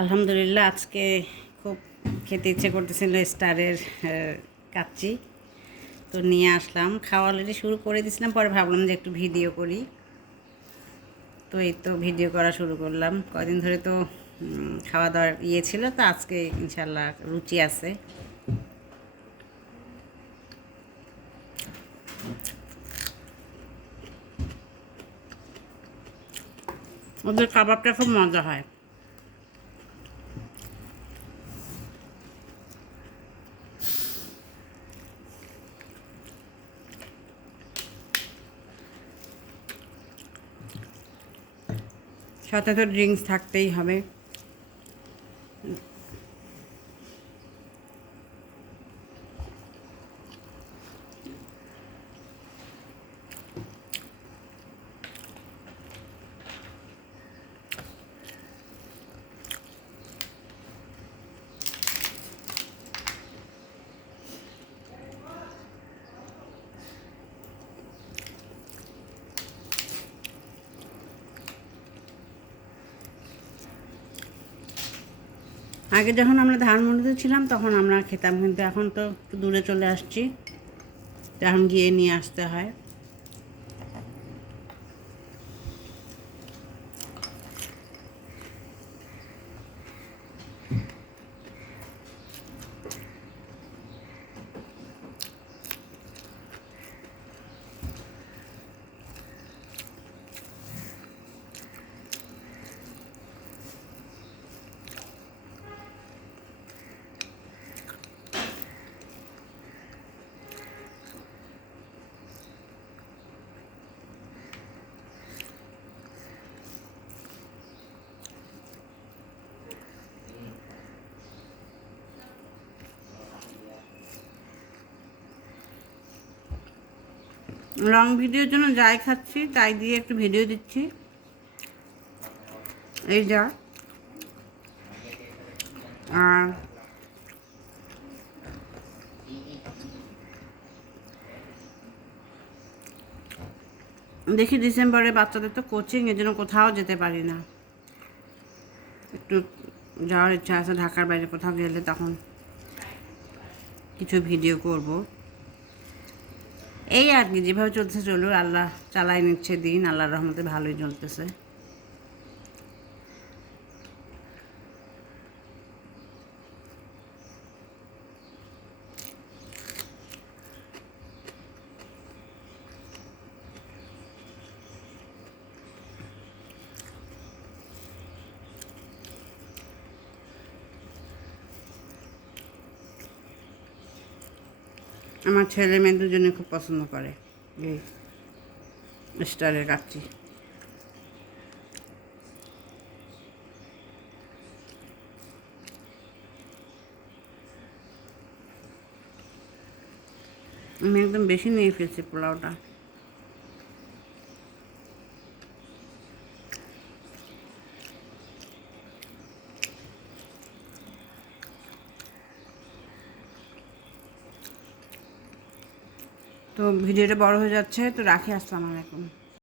আলহামদুলিল্লাহ, আজকে খুব খেতে ইচ্ছে করতেছিল স্টারের কাচ্চি। তো নিয়ে আসলাম, খাওয়া অলরেডি শুরু করে দিয়েছিলাম, পরে ভাবলাম যে একটু ভিডিও করি। তো এই তো ভিডিও করা শুরু করলাম। কদিন ধরে তো খাওয়া দাওয়ার ইয়ে ছিল, তো আজকে ইনশাল্লাহ রুচি আছে। ওদের কাবাবটা খুব মজা হয়। সাথে তো ড্রিঙ্কস থাকতেই হবে। আগে যখন আমরা ধানমন্ডিতে ছিলাম, তখন আমরা খেতাম, কিন্তু এখন তো দূরে চলে আসছি। এখন গিয়ে নিয়ে আসতে হয়। লং ভিডিওর জন্য যাই খাচ্ছি, তাই দিয়ে একটু ভিডিও দিচ্ছি। এই যা। আর দেখি ডিসেম্বরে বাচ্চাদের তো কোচিং, এর জন্য কোথাও যেতে পারি না। একটু যাওয়ার ইচ্ছা আছে, ঢাকার বাইরে কোথাও গেলে তখন কিছু ভিডিও করব। এই আর কি যেভাবে চলতেছে চলুন আল্লাহ চালাই নিচ্ছে দিন আল্লাহর রহমতে ভালোই চলতেছে। আমার ছেলে মেয়ে দুজনে খুব পছন্দ করে, এই স্টারের কাচ্ছি আমি একদম বেশি নিয়ে ফেলছি পোলাওটা। তো ভিডিওটা বড় হয়ে যাচ্ছে তো রাখি আসসালামু আলাইকুম।